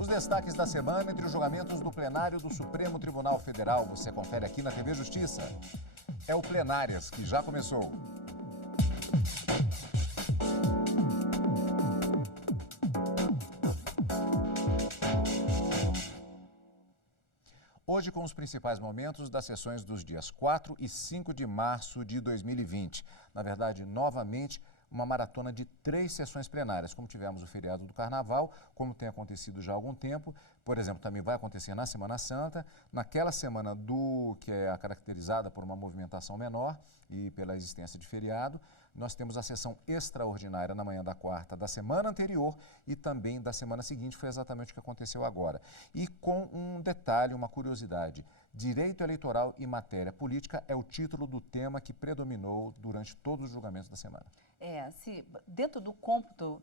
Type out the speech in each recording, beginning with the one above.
Os destaques da semana entre os julgamentos do plenário do Supremo Tribunal Federal. Você confere aqui na TV Justiça. É o Plenárias que já começou. Hoje com os principais momentos das sessões dos dias 4 e 5 de março de 2020. Na verdade, novamente, uma maratona de 3 sessões plenárias, como tivemos o feriado do Carnaval, como tem acontecido já há algum tempo. Por exemplo, também vai acontecer na Semana Santa, naquela semana que é caracterizada por uma movimentação menor e pela existência de feriado. Nós temos a sessão extraordinária na manhã da quarta da semana anterior e também da semana seguinte, foi exatamente o que aconteceu agora. E com um detalhe, uma curiosidade, direito eleitoral e matéria política é o título do tema que predominou durante todos os julgamentos da semana. Dentro do cômputo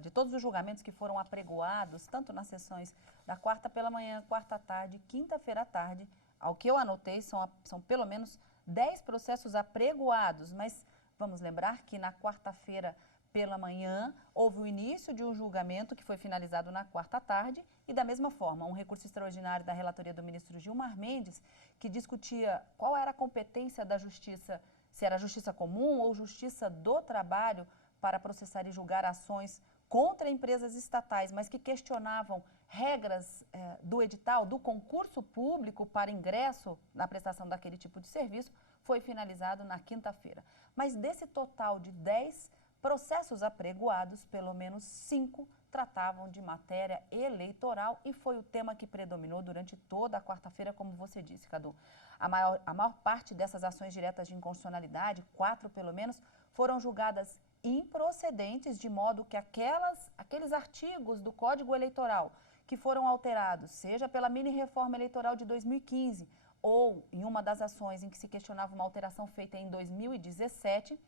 de todos os julgamentos que foram apregoados, tanto nas sessões da quarta pela manhã, quarta à tarde, quinta-feira à tarde, ao que eu anotei, são pelo menos 10 processos apregoados, mas vamos lembrar que na quarta-feira pela manhã houve o início de um julgamento que foi finalizado na quarta à tarde e, da mesma forma, um recurso extraordinário da relatoria do ministro Gilmar Mendes, que discutia qual era a competência da justiça, se era justiça comum ou justiça do trabalho para processar e julgar ações contra empresas estatais, mas que questionavam regras do edital, do concurso público para ingresso na prestação daquele tipo de serviço, foi finalizado na quinta-feira. Mas desse total de 10 processos apregoados, pelo menos 5 tratavam de matéria eleitoral e foi o tema que predominou durante toda a quarta-feira, como você disse, Cadu. A maior parte dessas ações diretas de inconstitucionalidade, 4 pelo menos, foram julgadas improcedentes, de modo que aqueles artigos do Código Eleitoral que foram alterados, seja pela mini-reforma eleitoral de 2015 ou em uma das ações em que se questionava uma alteração feita em 2017,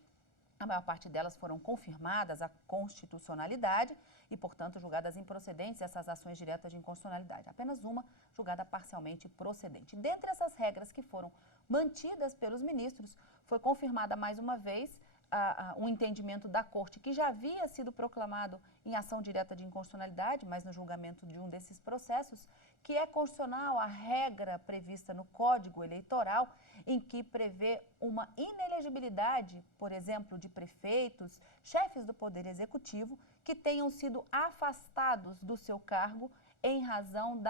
a maior parte delas foram confirmadas a constitucionalidade e, portanto, julgadas improcedentes essas ações diretas de inconstitucionalidade. Apenas uma julgada parcialmente procedente. Dentre essas regras que foram mantidas pelos ministros, foi confirmada mais uma vez um entendimento da Corte que já havia sido proclamado em ação direta de inconstitucionalidade, mas no julgamento de um desses processos, que é constitucional a regra prevista no Código Eleitoral, em que prevê uma inelegibilidade, por exemplo, de prefeitos, chefes do Poder Executivo, que tenham sido afastados do seu cargo em razão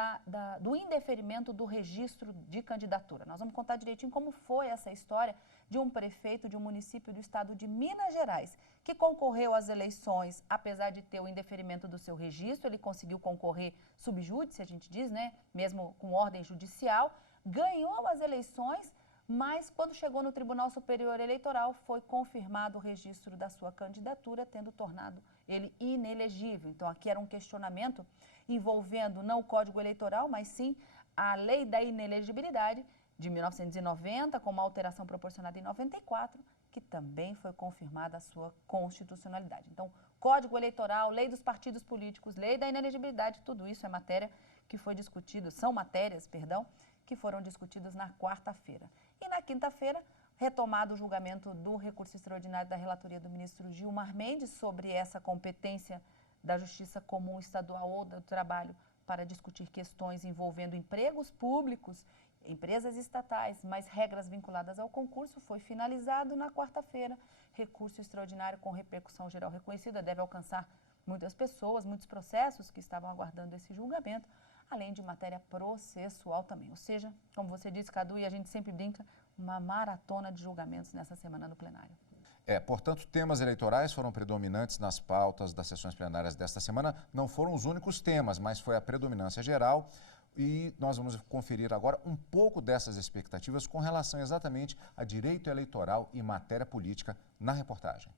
do indeferimento do registro de candidatura. Nós vamos contar direitinho como foi essa história de um prefeito de um município do estado de Minas Gerais, que concorreu às eleições, apesar de ter o indeferimento do seu registro, ele conseguiu concorrer sub júdice, a gente diz, né? Mesmo com ordem judicial, ganhou as eleições, mas quando chegou no Tribunal Superior Eleitoral, foi confirmado o registro da sua candidatura, tendo tornado ele inelegível. Então, aqui era um questionamento envolvendo não o Código Eleitoral, mas sim a Lei da Inelegibilidade de 1990, com uma alteração proporcionada em 94, que também foi confirmada a sua constitucionalidade. Então, Código Eleitoral, Lei dos Partidos Políticos, Lei da Inelegibilidade, tudo isso é matéria que foi discutido, são matérias, perdão, que foram discutidas na quarta-feira. E na quinta-feira, retomado o julgamento do recurso extraordinário da relatoria do ministro Gilmar Mendes sobre essa competência da Justiça Comum Estadual ou do Trabalho para discutir questões envolvendo empregos públicos, empresas estatais, mas regras vinculadas ao concurso, foi finalizado na quarta-feira. Recurso extraordinário com repercussão geral reconhecida, deve alcançar muitas pessoas, muitos processos que estavam aguardando esse julgamento, além de matéria processual também. Ou seja, como você disse, Cadu, e a gente sempre brinca, uma maratona de julgamentos nessa semana no plenário. Portanto, temas eleitorais foram predominantes nas pautas das sessões plenárias desta semana. Não foram os únicos temas, mas foi a predominância geral. E nós vamos conferir agora um pouco dessas expectativas com relação exatamente a direito eleitoral e matéria política na reportagem.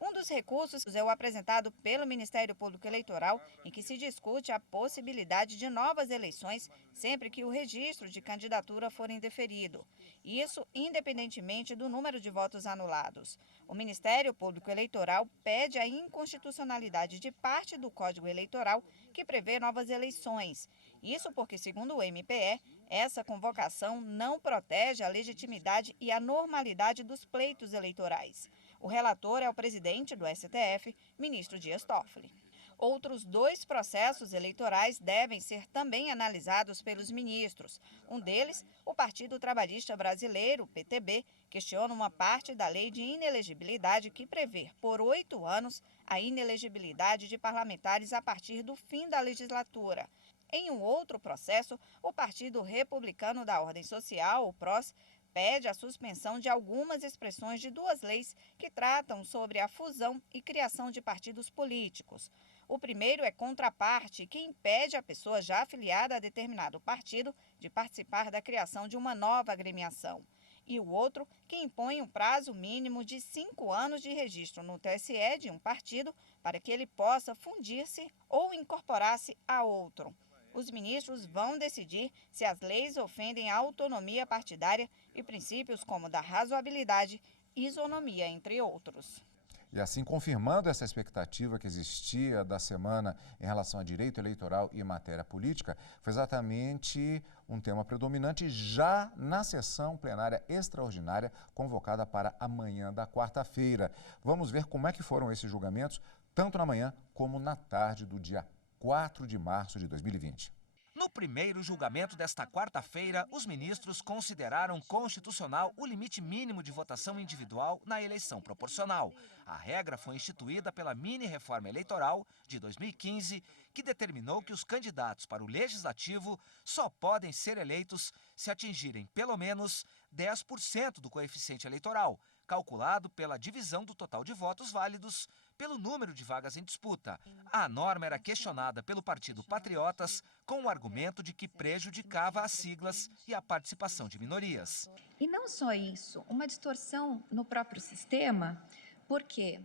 Um dos recursos é o apresentado pelo Ministério Público Eleitoral, em que se discute a possibilidade de novas eleições sempre que o registro de candidatura for indeferido. Isso independentemente do número de votos anulados. O Ministério Público Eleitoral pede a inconstitucionalidade de parte do Código Eleitoral que prevê novas eleições. Isso porque, segundo o MPE, essa convocação não protege a legitimidade e a normalidade dos pleitos eleitorais. O relator é o presidente do STF, ministro Dias Toffoli. Outros 2 processos eleitorais devem ser também analisados pelos ministros. Um deles, o Partido Trabalhista Brasileiro, PTB, questiona uma parte da lei de inelegibilidade que prevê, por 8 anos, a inelegibilidade de parlamentares a partir do fim da legislatura. Em um outro processo, o Partido Republicano da Ordem Social, o PROS, pede a suspensão de algumas expressões de 2 leis que tratam sobre a fusão e criação de partidos políticos. O primeiro é contra a parte que impede a pessoa já afiliada a determinado partido de participar da criação de uma nova agremiação. E o outro, que impõe um prazo mínimo de 5 anos de registro no TSE de um partido para que ele possa fundir-se ou incorporar-se a outro. Os ministros vão decidir se as leis ofendem a autonomia partidária e princípios como da razoabilidade e isonomia, entre outros. E assim, confirmando essa expectativa que existia da semana em relação a direito eleitoral e matéria política, foi exatamente um tema predominante já na sessão plenária extraordinária convocada para amanhã da quarta-feira. Vamos ver como é que foram esses julgamentos, tanto na manhã como na tarde do dia 4 de março de 2020. No primeiro julgamento desta quarta-feira, os ministros consideraram constitucional o limite mínimo de votação individual na eleição proporcional. A regra foi instituída pela mini-reforma eleitoral de 2015, que determinou que os candidatos para o legislativo só podem ser eleitos se atingirem pelo menos 10% do coeficiente eleitoral, calculado pela divisão do total de votos válidos pelo número de vagas em disputa. A norma era questionada pelo Partido Patriotas com o argumento de que prejudicava as siglas e a participação de minorias. E não só isso, uma distorção no próprio sistema, porque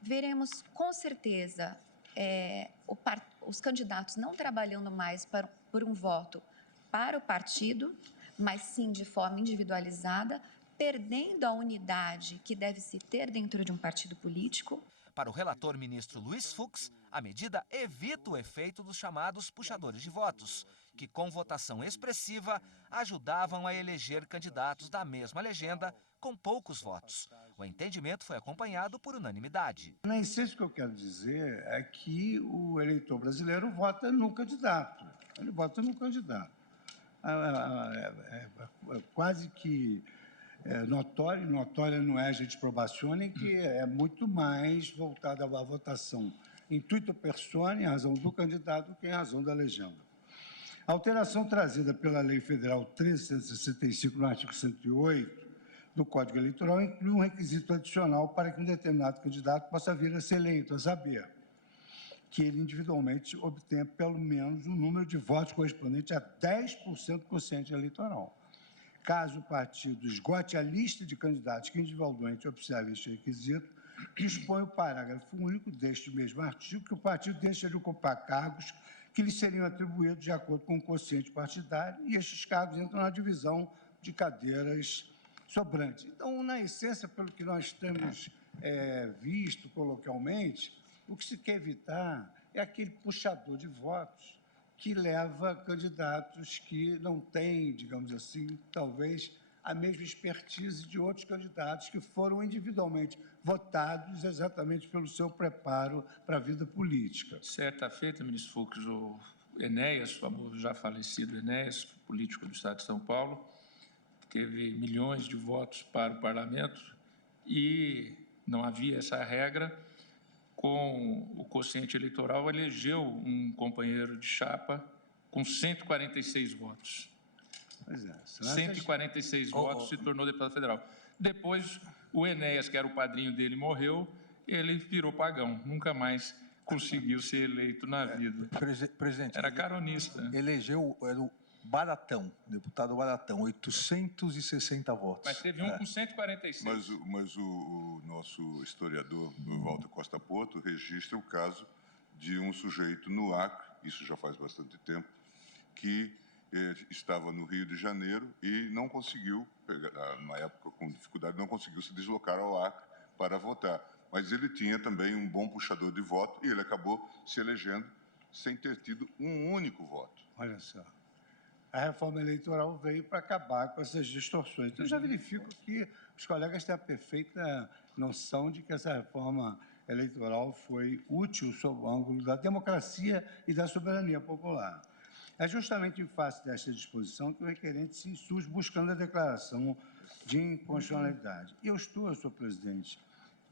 veremos com certeza os candidatos não trabalhando mais por um voto para o partido, mas sim de forma individualizada, perdendo a unidade que deve se ter dentro de um partido político. Para o relator ministro Luiz Fux, a medida evita o efeito dos chamados puxadores de votos, que com votação expressiva ajudavam a eleger candidatos da mesma legenda com poucos votos. O entendimento foi acompanhado por unanimidade. Na essência, o que eu quero dizer é que o eleitor brasileiro vota no candidato. Ele vota no candidato. Quase que notória não é agente probationem, que é muito mais voltada à votação intuito personae, em razão do candidato, que em razão da legenda. A alteração trazida pela Lei Federal 1365, no artigo 108 do Código Eleitoral, inclui um requisito adicional para que um determinado candidato possa vir a ser eleito, a saber, que ele individualmente obtenha pelo menos um número de votos correspondente a 10% do quociente eleitoral. Caso o partido esgote a lista de candidatos que individualmente observe este requisito, dispõe o parágrafo único deste mesmo artigo que o partido deixa de ocupar cargos que lhe seriam atribuídos de acordo com o quociente partidário e estes cargos entram na divisão de cadeiras sobrantes. Então, na essência, pelo que nós temos visto coloquialmente, o que se quer evitar é aquele puxador de votos que leva candidatos que não têm, digamos assim, talvez a mesma expertise de outros candidatos que foram individualmente votados exatamente pelo seu preparo para a vida política. Certa feita, ministro Fux, o Enéas, o famoso já falecido Enéas, político do Estado de São Paulo, teve milhões de votos para o parlamento e não havia essa regra. Com o quociente eleitoral, elegeu um companheiro de chapa com 146 votos. Pois é, 146 votos, se tornou deputado federal. Depois, o Enéas, que era o padrinho dele, morreu, ele virou pagão, nunca mais conseguiu ser eleito na vida. Presidente, era caronista. Elegeu o Baratão, deputado Baratão, 860 votos. Mas teve um com 146. Mas o nosso historiador, Walter Costa Porto, registra o caso de um sujeito no Acre, isso já faz bastante tempo, que estava no Rio de Janeiro e não conseguiu, na época com dificuldade, não conseguiu se deslocar ao Acre para votar. Mas ele tinha também um bom puxador de voto e ele acabou se elegendo sem ter tido um único voto. Olha só. A reforma eleitoral veio para acabar com essas distorções. Então, eu já verifico que os colegas têm a perfeita noção de que essa reforma eleitoral foi útil sob o ângulo da democracia e da soberania popular. É justamente em face desta disposição que o requerente se insurge buscando a declaração de inconstitucionalidade. E eu estou, senhor presidente,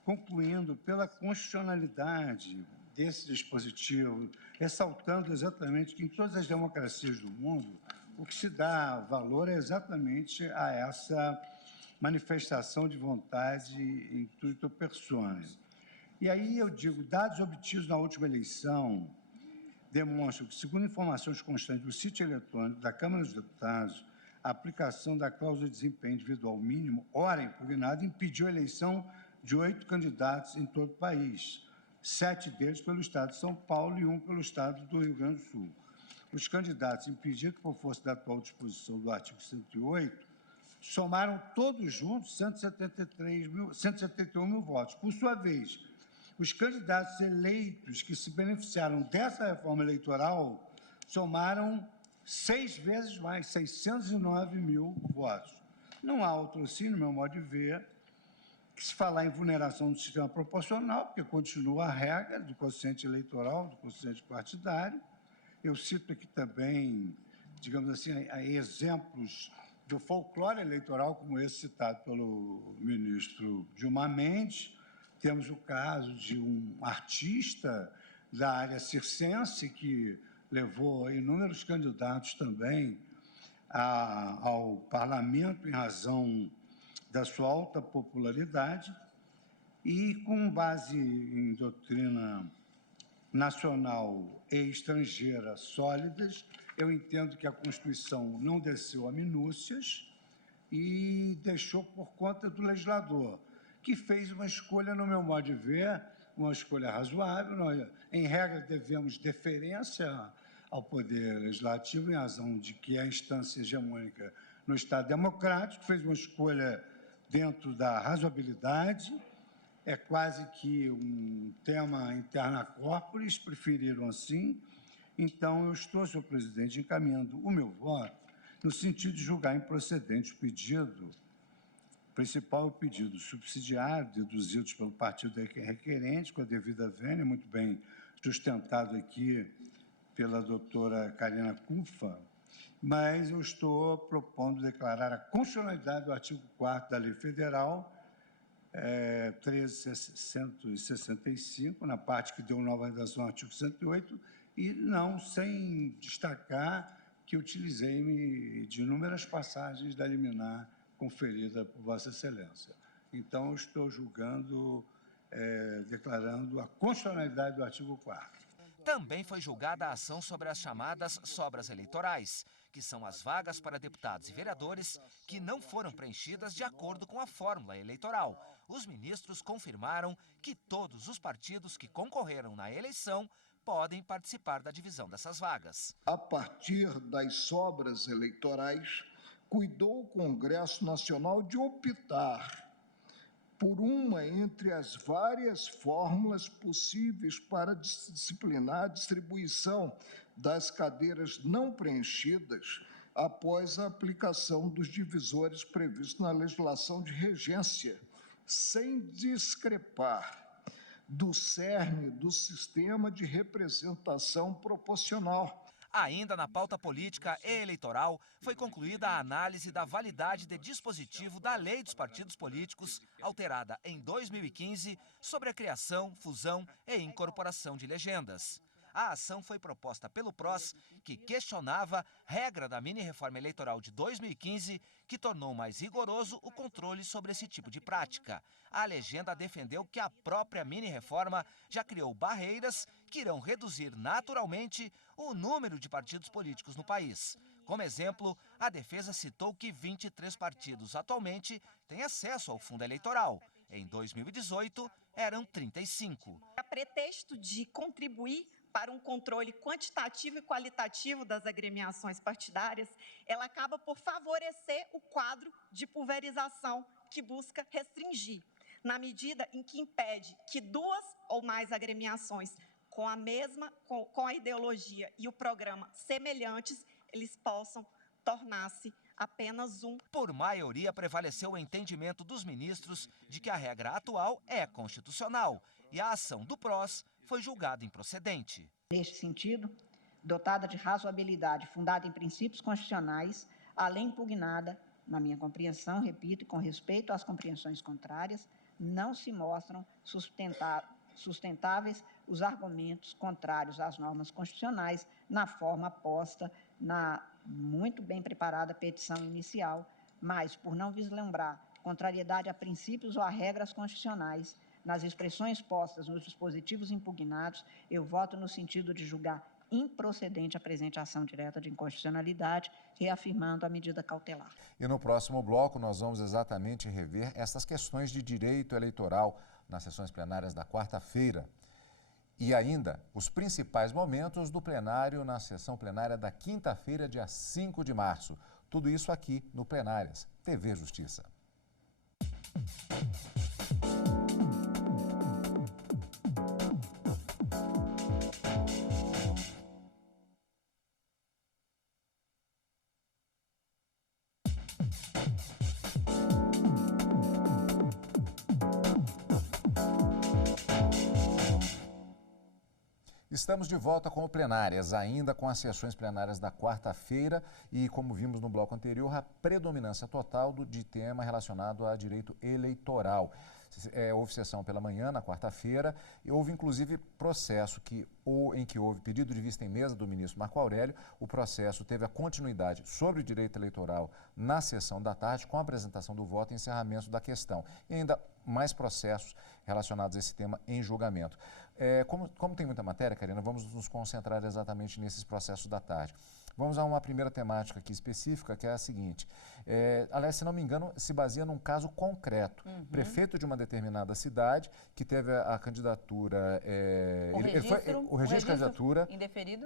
concluindo pela constitucionalidade desse dispositivo, ressaltando exatamente que em todas as democracias do mundo, o que se dá valor é exatamente a essa manifestação de vontade intuito personae. E aí eu digo, dados obtidos na última eleição demonstram que, segundo informações constantes do sítio eletrônico da Câmara dos Deputados, a aplicação da cláusula de desempenho individual mínimo, ora impugnada, impediu a eleição de 8 candidatos em todo o país, 7 deles pelo Estado de São Paulo e 1 pelo Estado do Rio Grande do Sul. Os candidatos impedidos por força da atual disposição do artigo 108 somaram todos juntos 171 mil votos. Por sua vez, os candidatos eleitos que se beneficiaram dessa reforma eleitoral somaram 6 vezes mais, 609 mil votos. Não há outro assim, no meu modo de ver, que se falar em vulneração do sistema proporcional, porque continua a regra do quociente eleitoral, do quociente partidário. Eu cito aqui também, digamos assim, exemplos do folclore eleitoral, como esse citado pelo ministro Gilmar Mendes. Temos o caso de um artista da área circense que levou inúmeros candidatos também ao parlamento em razão da sua alta popularidade e, com base em doutrina nacional e estrangeira sólidas, eu entendo que a Constituição não desceu a minúcias e deixou por conta do legislador, que fez uma escolha, no meu modo de ver, uma escolha razoável. Nós, em regra, devemos deferência ao Poder Legislativo, em razão de que é a instância hegemônica no Estado democrático, fez uma escolha dentro da razoabilidade, é quase que um tema interna corporis, preferiram assim. Então, eu estou, senhor presidente, encaminhando o meu voto no sentido de julgar improcedente o pedido. O principal é o pedido subsidiário, deduzidos pelo partido requerente, com a devida vênia, muito bem sustentado aqui pela doutora Karina Cufa, mas eu estou propondo declarar a constitucionalidade do artigo 4º da Lei Federal 13.165, na parte que deu nova redação ao artigo 108, e não sem destacar que utilizei-me de inúmeras passagens da liminar conferida por Vossa Excelência. Então, eu estou julgando, declarando a constitucionalidade do artigo 4º. Também foi julgada a ação sobre as chamadas sobras eleitorais, que são as vagas para deputados e vereadores que não foram preenchidas de acordo com a fórmula eleitoral. Os ministros confirmaram que todos os partidos que concorreram na eleição podem participar da divisão dessas vagas. A partir das sobras eleitorais, cuidou o Congresso Nacional de optar por uma entre as várias fórmulas possíveis para disciplinar a distribuição das cadeiras não preenchidas após a aplicação dos divisores previstos na legislação de regência, sem discrepar do cerne do sistema de representação proporcional. Ainda na pauta política e eleitoral, foi concluída a análise da validade de dispositivo da Lei dos Partidos Políticos, alterada em 2015, sobre a criação, fusão e incorporação de legendas. A ação foi proposta pelo PROS, que questionava regra da mini-reforma eleitoral de 2015, que tornou mais rigoroso o controle sobre esse tipo de prática. A legenda defendeu que a própria mini-reforma já criou barreiras que irão reduzir naturalmente o número de partidos políticos no país. Como exemplo, a defesa citou que 23 partidos atualmente têm acesso ao fundo eleitoral. Em 2018, eram 35. A pretexto de contribuir para um controle quantitativo e qualitativo das agremiações partidárias, ela acaba por favorecer o quadro de pulverização que busca restringir, na medida em que impede que 2 ou mais agremiações com a ideologia e o programa semelhantes, eles possam tornar-se apenas um. Por maioria, prevaleceu o entendimento dos ministros de que a regra atual é constitucional. e a ação do PROS foi julgada improcedente. Neste sentido, dotada de razoabilidade fundada em princípios constitucionais, a lei impugnada, na minha compreensão, repito, e com respeito às compreensões contrárias, não se mostram sustentáveis os argumentos contrários às normas constitucionais na forma posta na muito bem preparada petição inicial, mas, por não vislumbrar contrariedade a princípios ou a regras constitucionais, nas expressões postas nos dispositivos impugnados, eu voto no sentido de julgar improcedente a presente ação direta de inconstitucionalidade, reafirmando a medida cautelar. E no próximo bloco nós vamos exatamente rever essas questões de direito eleitoral nas sessões plenárias da quarta-feira. E ainda os principais momentos do plenário na sessão plenária da quinta-feira, dia 5 de março. Tudo isso aqui no Plenárias, TV Justiça. Estamos de volta com o Plenárias, ainda com as sessões plenárias da quarta-feira e, como vimos no bloco anterior, a predominância total de tema relacionado a direito eleitoral. Houve sessão pela manhã, na quarta-feira, e houve inclusive processo em que houve pedido de vista em mesa do ministro Marco Aurélio. O processo teve a continuidade sobre o direito eleitoral na sessão da tarde, com a apresentação do voto e encerramento da questão. E ainda mais processos relacionados a esse tema em julgamento. Como tem muita matéria, Karina, vamos nos concentrar exatamente nesses processos da tarde. Vamos a uma primeira temática aqui específica, que é a seguinte. Aliás, se não me engano, se baseia num caso concreto. Prefeito de uma determinada cidade, que teve a candidatura... o registro de candidatura...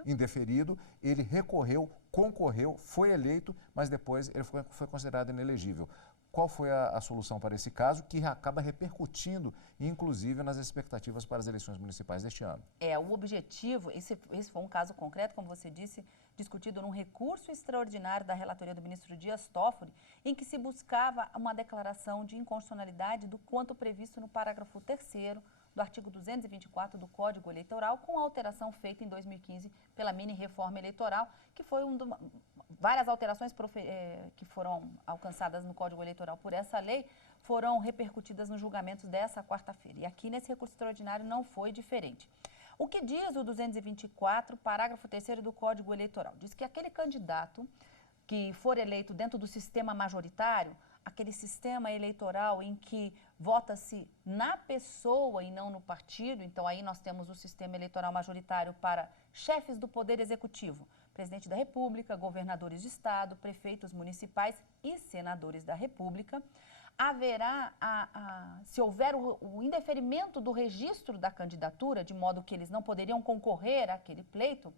Indeferido. Ele recorreu, concorreu, foi eleito, mas depois ele foi considerado inelegível. Qual foi a solução para esse caso, que acaba repercutindo, inclusive, nas expectativas para as eleições municipais deste ano? O objetivo, esse foi um caso concreto, como você disse, discutido num recurso extraordinário da relatoria do ministro Dias Toffoli, em que se buscava uma declaração de inconstitucionalidade do quanto previsto no parágrafo 3º do artigo 224 do Código Eleitoral, com a alteração feita em 2015 pela mini-reforma eleitoral, que foi várias alterações que foram alcançadas no Código Eleitoral por essa lei, foram repercutidas nos julgamentos dessa quarta-feira. E aqui nesse recurso extraordinário não foi diferente. O que diz o 224, parágrafo 3º do Código Eleitoral? Diz que aquele candidato que for eleito dentro do sistema majoritário, aquele sistema eleitoral em que vota-se na pessoa e não no partido, então aí nós temos o sistema eleitoral majoritário para chefes do Poder Executivo, presidente da República, governadores de estado, prefeitos municipais e senadores da República. Haverá, se houver o indeferimento do registro da candidatura, de modo que eles não poderiam concorrer àquele pleito,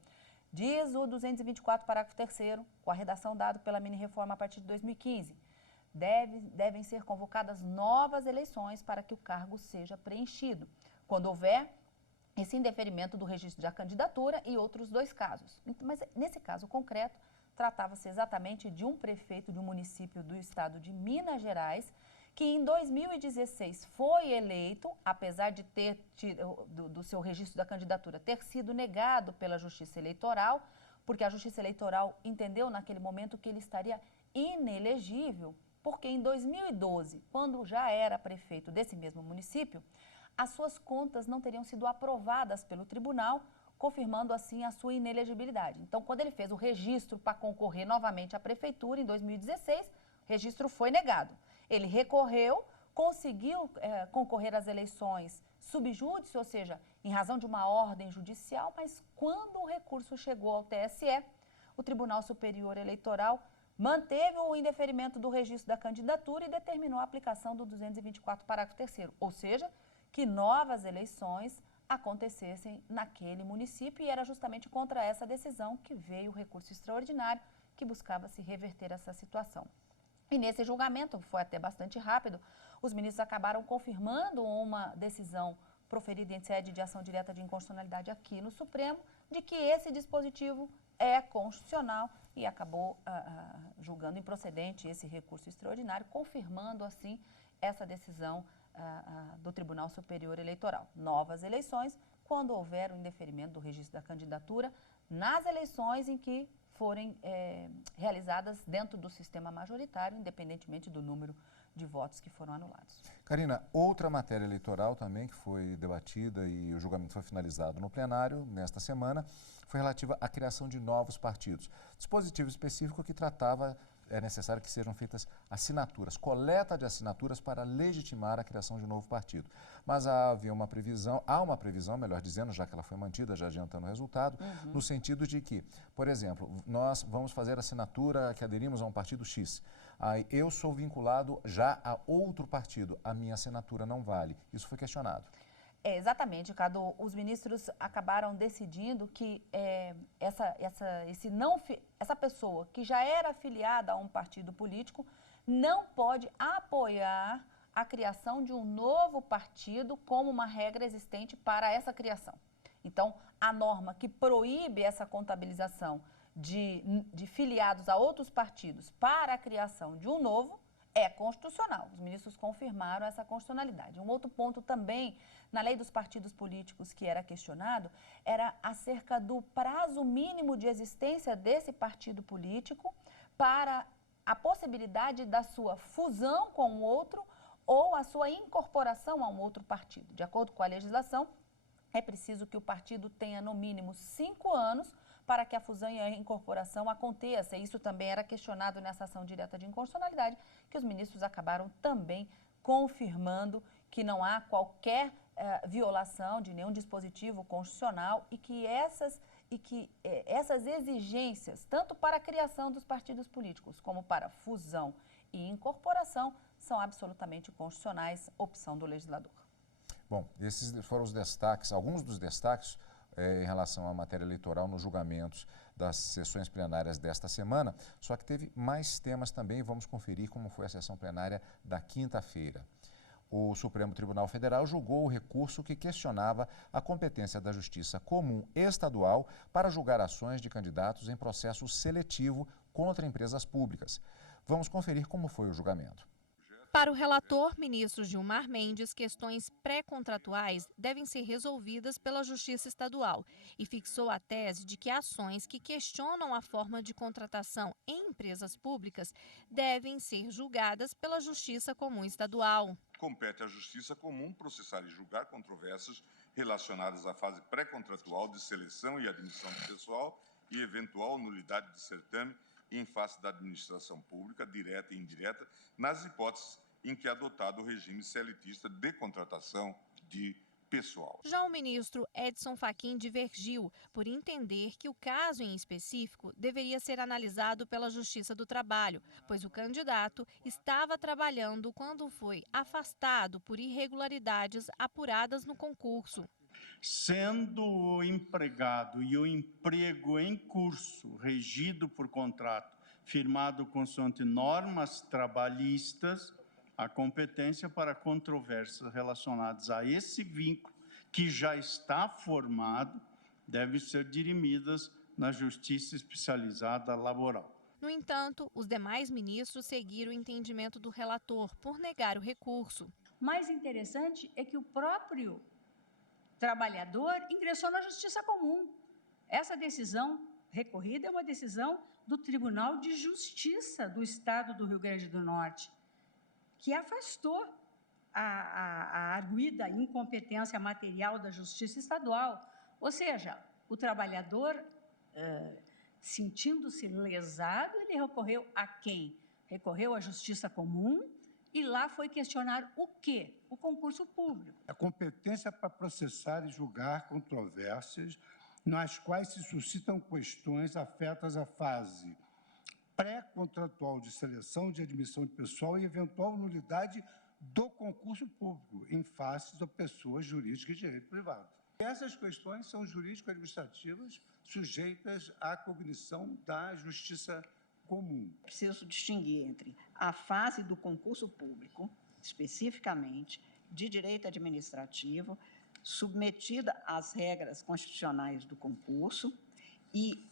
diz o 224, parágrafo 3º, com a redação dada pela mini-reforma a partir de 2015, devem ser convocadas novas eleições para que o cargo seja preenchido, quando houver esse indeferimento do registro da candidatura e outros dois casos. Mas nesse caso concreto, tratava-se exatamente de um prefeito de um município do estado de Minas Gerais, que em 2016 foi eleito, apesar de ter do seu registro da candidatura ter sido negado pela Justiça Eleitoral, porque a Justiça Eleitoral entendeu naquele momento que ele estaria inelegível, porque em 2012, quando já era prefeito desse mesmo município, as suas contas não teriam sido aprovadas pelo tribunal, confirmando assim a sua inelegibilidade. Então, quando ele fez o registro para concorrer novamente à prefeitura em 2016, o registro foi negado. Ele recorreu, conseguiu concorrer às eleições subjúdice, ou seja, em razão de uma ordem judicial, mas quando o recurso chegou ao TSE, o Tribunal Superior Eleitoral manteve o indeferimento do registro da candidatura e determinou a aplicação do 224, parágrafo 3º, ou seja, que novas eleições acontecessem naquele município, e era justamente contra essa decisão que veio o recurso extraordinário que buscava se reverter essa situação. E nesse julgamento, foi até bastante rápido, os ministros acabaram confirmando uma decisão proferida em sede de ação direta de inconstitucionalidade aqui no Supremo, de que esse dispositivo é constitucional, e acabou julgando improcedente esse recurso extraordinário, confirmando assim essa decisão do Tribunal Superior Eleitoral. Novas eleições, quando houver o indeferimento do registro da candidatura, nas eleições em que forem realizadas dentro do sistema majoritário, independentemente do número de votos que foram anulados. Karina, outra matéria eleitoral também que foi debatida e o julgamento foi finalizado no plenário nesta semana foi relativa à criação de novos partidos. Dispositivo específico que tratava, é necessário que sejam feitas assinaturas, coleta de assinaturas para legitimar a criação de um novo partido. Mas há uma previsão, melhor dizendo, já que ela foi mantida, já adiantando o resultado, no sentido de que, por exemplo, nós vamos fazer assinatura que aderimos a um partido X. Aí eu sou vinculado já a outro partido, a minha assinatura não vale. Isso foi questionado. Exatamente, Cadu. Os ministros acabaram decidindo que essa pessoa que já era afiliada a um partido político não pode apoiar a criação de um novo partido como uma regra existente para essa criação. Então, a norma que proíbe essa contabilização de filiados a outros partidos para a criação de um novo é constitucional. Os ministros confirmaram essa constitucionalidade. Um outro ponto também, na lei dos partidos políticos que era questionado, era acerca do prazo mínimo de existência desse partido político para a possibilidade da sua fusão com outro ou a sua incorporação a um outro partido. De acordo com a legislação, é preciso que o partido tenha no mínimo 5 anos para que a fusão e a incorporação aconteça. Isso também era questionado nessa ação direta de inconstitucionalidade, que os ministros acabaram também confirmando que não há qualquer violação de nenhum dispositivo constitucional e que essas exigências, tanto para a criação dos partidos políticos como para fusão e incorporação, são absolutamente constitucionais, opção do legislador. Bom, esses foram os destaques, alguns dos destaques em relação à matéria eleitoral nos julgamentos das sessões plenárias desta semana, só que teve mais temas também, vamos conferir como foi a sessão plenária da quinta-feira. O Supremo Tribunal Federal julgou o recurso que questionava a competência da Justiça Comum Estadual para julgar ações de candidatos em processo seletivo contra empresas públicas. Vamos conferir como foi o julgamento. Para o relator, ministro Gilmar Mendes, questões pré-contratuais devem ser resolvidas pela Justiça Estadual e fixou a tese de que ações que questionam a forma de contratação em empresas públicas devem ser julgadas pela Justiça Comum Estadual. Compete à Justiça Comum processar e julgar controvérsias relacionadas à fase pré-contratual de seleção e admissão de pessoal e eventual nulidade de certame em face da administração pública, direta e indireta, nas hipóteses em que é adotado o regime seletista de contratação de pessoal. Já o ministro Edson Fachin divergiu por entender que o caso em específico deveria ser analisado pela Justiça do Trabalho, pois o candidato estava trabalhando quando foi afastado por irregularidades apuradas no concurso. Sendo o empregado e o emprego em curso regido por contrato firmado consoante normas trabalhistas, a competência para controvérsias relacionadas a esse vínculo que já está formado deve ser dirimidas na Justiça Especializada Laboral. No entanto, os demais ministros seguiram o entendimento do relator por negar o recurso. Mais interessante é que o próprio trabalhador ingressou na Justiça Comum. Essa decisão recorrida é uma decisão do Tribunal de Justiça do Estado do Rio Grande do Norte, que afastou a arguida incompetência material da Justiça Estadual. Ou seja, o trabalhador, sentindo-se lesado, ele recorreu a quem? Recorreu à Justiça Comum e lá foi questionar o quê? O concurso público. A competência para processar e julgar controvérsias nas quais se suscitam questões afetas à fase pré-contratual de seleção, de admissão de pessoal e eventual nulidade do concurso público em face da pessoa jurídica e direito privado. Essas questões são jurídico-administrativas sujeitas à cognição da Justiça Comum. Preciso distinguir entre a fase do concurso público, especificamente, de direito administrativo, submetida às regras constitucionais do concurso, e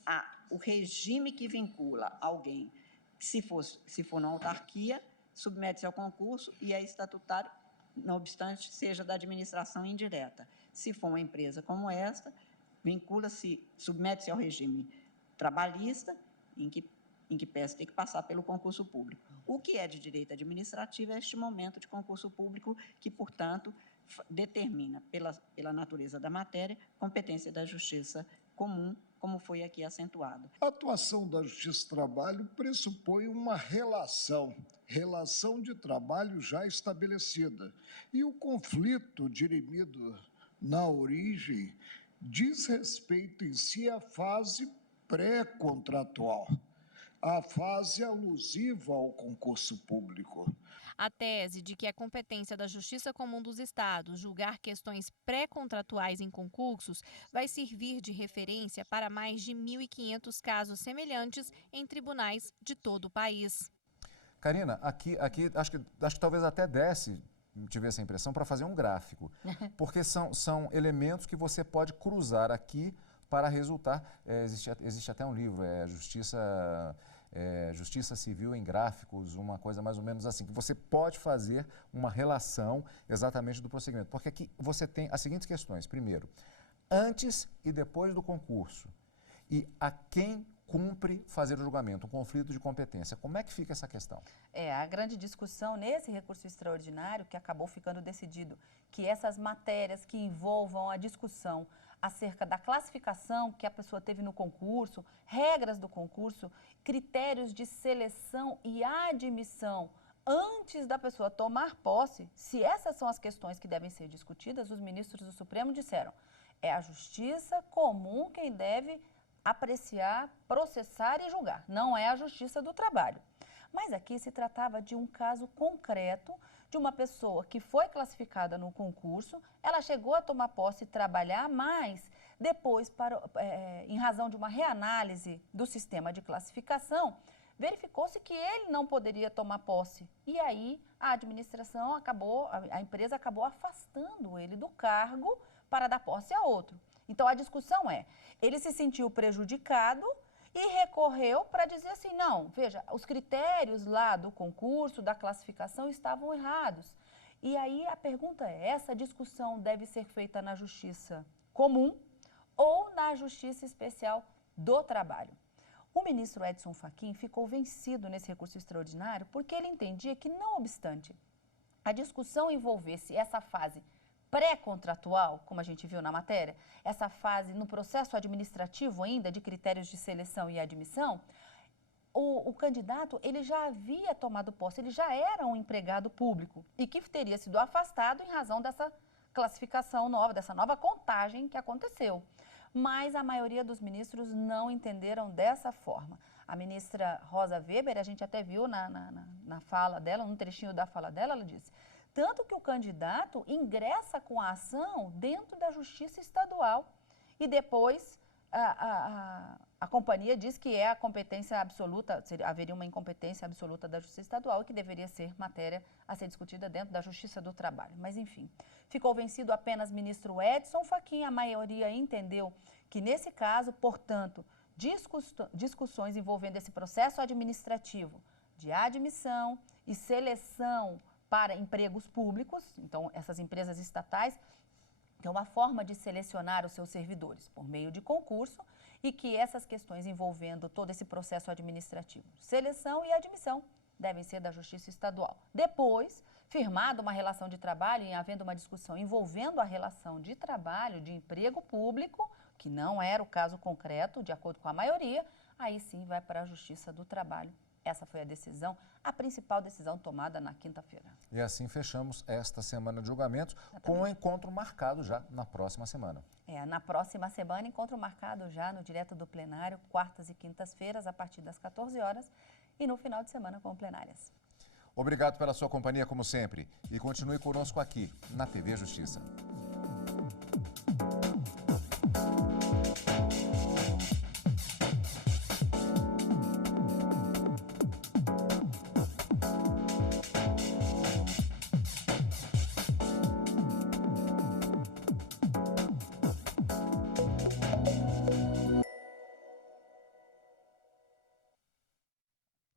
o regime que vincula alguém, se for na autarquia, submete-se ao concurso e é estatutário não obstante seja da administração indireta. Se for uma empresa como esta, vincula-se, submete-se ao regime trabalhista, em que peça tem que passar pelo concurso público. O que é de direito administrativo é este momento de concurso público que, portanto, determina, pela natureza da matéria, competência da Justiça Comum, como foi aqui acentuado. A atuação da Justiça do Trabalho pressupõe uma relação de trabalho já estabelecida. E o conflito dirimido na origem diz respeito em si à fase pré-contratual, a fase alusiva ao concurso público. A tese de que é competência da Justiça Comum dos Estados julgar questões pré-contratuais em concursos vai servir de referência para mais de 1.500 casos semelhantes em tribunais de todo o país. Karina, aqui acho que talvez até tive essa impressão, para fazer um gráfico, porque são elementos que você pode cruzar aqui para resultar. Existe até um livro, Justiça Civil em Gráficos, uma coisa mais ou menos assim, que você pode fazer uma relação exatamente do prosseguimento. Porque aqui você tem as seguintes questões. Primeiro, antes e depois do concurso. E a quem cumpre fazer o julgamento, um conflito de competência. Como é que fica essa questão? A grande discussão nesse recurso extraordinário, que acabou ficando decidido, que essas matérias que envolvam a discussão acerca da classificação que a pessoa teve no concurso, regras do concurso, critérios de seleção e admissão antes da pessoa tomar posse, se essas são as questões que devem ser discutidas, os ministros do Supremo disseram, é a Justiça Comum quem deve apreciar, processar e julgar, não é a Justiça do Trabalho. Mas aqui se tratava de um caso concreto de uma pessoa que foi classificada no concurso, ela chegou a tomar posse e trabalhar, mas depois, em razão de uma reanálise do sistema de classificação, verificou-se que ele não poderia tomar posse. E aí a administração a empresa acabou afastando ele do cargo para dar posse a outro. Então a discussão ele se sentiu prejudicado e recorreu para dizer assim, não, veja, os critérios lá do concurso, da classificação estavam errados. E aí a pergunta essa discussão deve ser feita na Justiça Comum ou na Justiça Especial do Trabalho? O ministro Edson Fachin ficou vencido nesse recurso extraordinário porque ele entendia que, não obstante a discussão envolvesse essa fase pré-contratual, como a gente viu na matéria, essa fase no processo administrativo ainda de critérios de seleção e admissão, o candidato ele já havia tomado posse, ele já era um empregado público e que teria sido afastado em razão dessa classificação nova, dessa nova contagem que aconteceu. Mas a maioria dos ministros não entenderam dessa forma. A ministra Rosa Weber, a gente até viu na fala dela, num trechinho da fala dela, ela disse, tanto que o candidato ingressa com a ação dentro da Justiça Estadual e depois a companhia diz que é a competência absoluta, haveria uma incompetência absoluta da Justiça Estadual e que deveria ser matéria a ser discutida dentro da Justiça do Trabalho. Mas, enfim, ficou vencido apenas ministro Edson Fachin, a maioria entendeu que, nesse caso, portanto, discussões envolvendo esse processo administrativo de admissão e seleção para empregos públicos, então essas empresas estatais têm uma forma de selecionar os seus servidores por meio de concurso e que essas questões envolvendo todo esse processo administrativo, seleção e admissão, devem ser da Justiça Estadual. Depois, firmada uma relação de trabalho e havendo uma discussão envolvendo a relação de trabalho, de emprego público, que não era o caso concreto, de acordo com a maioria, aí sim vai para a Justiça do Trabalho. Essa foi a decisão, a principal decisão tomada na quinta-feira. E assim fechamos esta semana de julgamentos, com o encontro marcado já na próxima semana. Na próxima semana, encontro marcado já no Direto do Plenário, quartas e quintas-feiras, a partir das 14 horas, e no final de semana com plenárias. Obrigado pela sua companhia, como sempre, e continue conosco aqui, na TV Justiça.